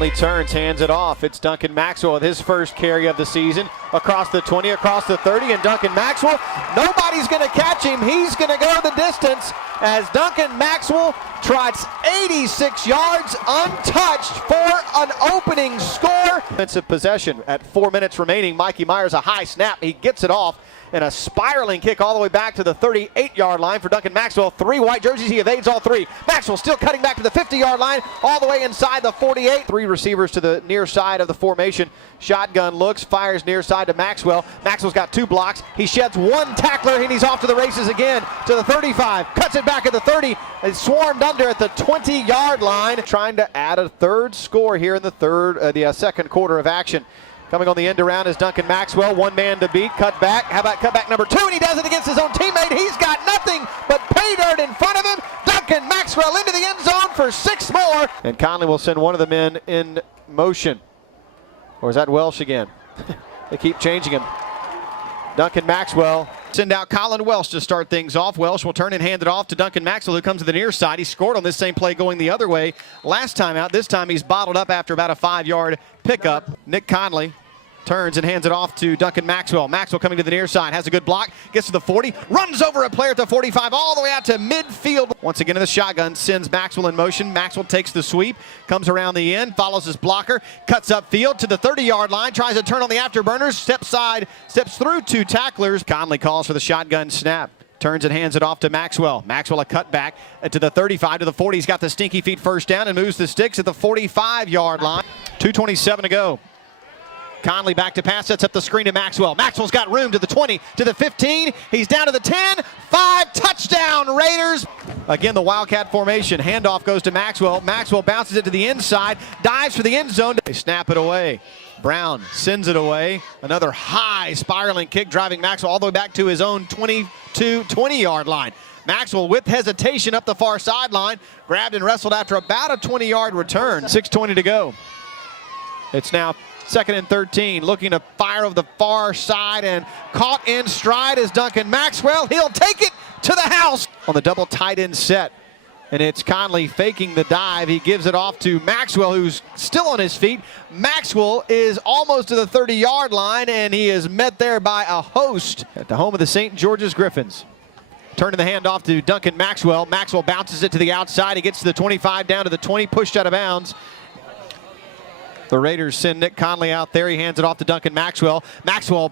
Conley turns, hands it off. It's Duncan Maxwell with his first carry of the season. Across the 20, across the 30, and Duncan Maxwell, nobody's going to catch him. He's going to go the distance as Duncan Maxwell trots 86 yards untouched for an opening score. Defensive possession at 4 minutes remaining. Mikey Myers, a high snap. He gets it off. And a spiraling kick all the way back to the 38-yard line for Duncan Maxwell. 3 white jerseys, he evades all 3. Maxwell still cutting back to the 50-yard line, all the way inside the 48. 3 receivers to the near side of the formation. Shotgun looks, fires near side to Maxwell. Maxwell's got 2 blocks. He sheds 1 tackler, and he's off to the races again to the 35. Cuts it back at the 30. And swarmed under at the 20-yard line. Trying to add a 3rd score here in the second quarter of action. Coming on the end around is Duncan Maxwell. 1 man to beat. Cut back. How about cut back number 2? And he does it against his own teammate. He's got nothing but pay dirt in front of him. Duncan Maxwell into the end zone for 6 more. And Conley will send one of the men in motion. Or is that Welsh again? They keep changing him. Duncan Maxwell. Send out Colin Welsh to start things off. Welsh will turn and hand it off to Duncan Maxwell, who comes to the near side. He scored on this same play going the other way last time out. This time he's bottled up after about a 5-yard pickup. Nick Conley turns and hands it off to Duncan Maxwell. Maxwell coming to the near side, has a good block, gets to the 40, runs over a player at the 45, all the way out to midfield. Once again in the shotgun, sends Maxwell in motion. Maxwell takes the sweep, comes around the end, follows his blocker, cuts upfield to the 30-yard line, tries to turn on the afterburners, steps through 2 tacklers. Conley calls for the shotgun snap. Turns and hands it off to Maxwell. Maxwell a cutback to the 35, to the 40. He's got the stinky feet first down and moves the sticks at the 45-yard line. 2:27 to go. Conley back to pass, sets up the screen to Maxwell. Maxwell's got room to the 20, to the 15. He's down to the 10. 5, touchdown Raiders. Again, the Wildcat formation. Handoff goes to Maxwell. Maxwell bounces it to the inside, dives for the end zone. They snap it away. Brown sends it away. Another high spiraling kick driving Maxwell all the way back to his own 20-yard line. Maxwell with hesitation up the far sideline. Grabbed and wrestled after about a 20-yard return. 6:20 to go. It's now 2nd and 13, looking to fire over the far side, and caught in stride is Duncan Maxwell. He'll take it to the house on the double tight end set. And it's Conley faking the dive. He gives it off to Maxwell, who's still on his feet. Maxwell is almost to the 30-yard line, and he is met there by a host at the home of the St. George's Griffins. Turning the handoff to Duncan Maxwell. Maxwell bounces it to the outside. He gets to the 25, down to the 20, pushed out of bounds. The Raiders send Nick Conley out there. He hands it off to Duncan Maxwell. Maxwell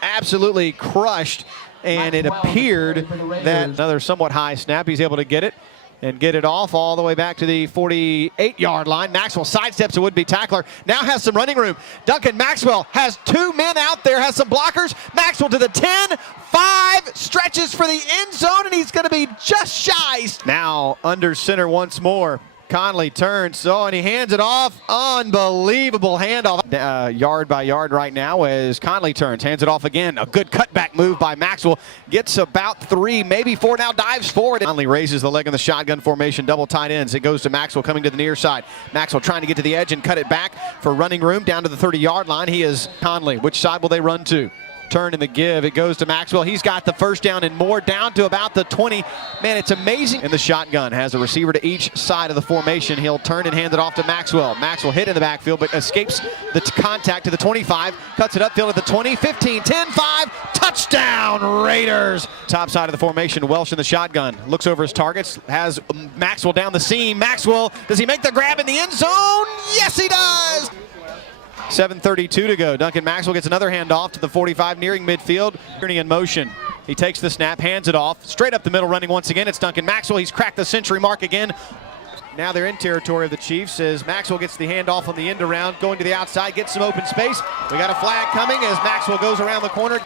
absolutely crushed, and it appeared that another somewhat high snap. He's able to get it and get it off all the way back to the 48-yard line. Maxwell sidesteps a would-be tackler. Now has some running room. Duncan Maxwell has 2 men out there, has some blockers. Maxwell to the 10, 5, stretches for the end zone, and he's going to be just shy. Now under center once more. Conley turns, and he hands it off. Unbelievable handoff. Yard by yard right now as Conley turns, hands it off again. A good cutback move by Maxwell. Gets about 3, maybe 4 now, dives forward. Conley raises the leg in the shotgun formation, double tight ends. It goes to Maxwell coming to the near side. Maxwell trying to get to the edge and cut it back for running room down to the 30-yard line. He is Conley. Which side will they run to? Turn in the give. It goes to Maxwell. He's got the first down and more, down to about the 20. Man, it's amazing. In the shotgun, has a receiver to each side of the formation. He'll turn and hand it off to Maxwell. Maxwell hit in the backfield, but escapes the contact to the 25. Cuts it upfield at the 20, 15, 10, 5. Touchdown Raiders. Top side of the formation, Welsh in the shotgun. Looks over his targets, has Maxwell down the seam. Maxwell, does he make the grab in the end zone? Yes, he does. 7:32 to go. Duncan Maxwell gets another handoff to the 45, nearing midfield. Turning in motion. He takes the snap, hands it off. Straight up the middle, running once again. It's Duncan Maxwell. He's cracked the century mark again. Now they're in territory of the Chiefs as Maxwell gets the handoff on the end around, going to the outside, gets some open space. We got a flag coming as Maxwell goes around the corner.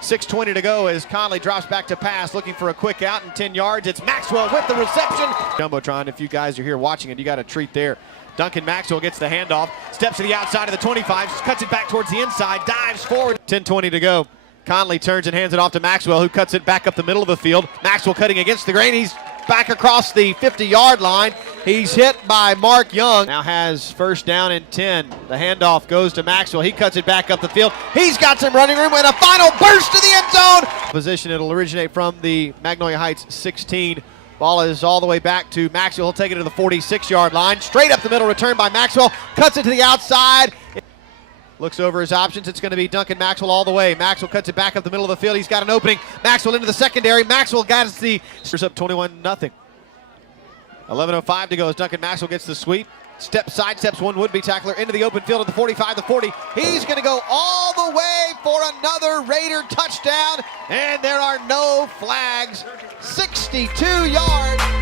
6:20 to go as Conley drops back to pass, looking for a quick out and 10 yards. It's Maxwell with the reception. Jumbotron, if you guys are here watching it, you got a treat there. Duncan Maxwell gets the handoff, steps to the outside of the 25, cuts it back towards the inside, dives forward. 10:20 to go. Conley turns and hands it off to Maxwell, who cuts it back up the middle of the field. Maxwell cutting against the grain. He's back across the 50-yard line. He's hit by Mark Young. Now has first down and 10. The handoff goes to Maxwell. He cuts it back up the field. He's got some running room and a final burst to the end zone. Position, it'll originate from the Magnolia Heights 16. Ball is all the way back to Maxwell. He'll take it to the 46-yard line. Straight up the middle, return by Maxwell. Cuts it to the outside. Looks over his options. It's going to be Duncan Maxwell all the way. Maxwell cuts it back up the middle of the field. He's got an opening. Maxwell into the secondary. Maxwell gets the... up 21-0. 11:05 to go as Duncan Maxwell gets the sweep. Sidesteps one would-be tackler into the open field at the 45, the 40. He's going to go all the way for another Raider touchdown, and there are no flags. 62 yards.